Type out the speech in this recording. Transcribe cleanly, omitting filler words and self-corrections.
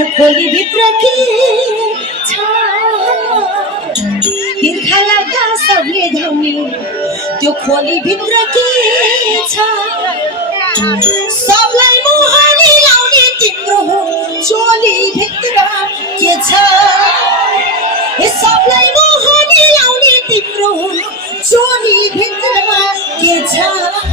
त्यो खोली भित्र के छ तिर्खा लाग्दा सबले धाउने त्यो खोली भित्र के छ सबलाई मोहनी लाउने तिम्रो चोली भित्र के छ सबलाई मोहनी लाउने तिम्रो चोली भित्रमा के छ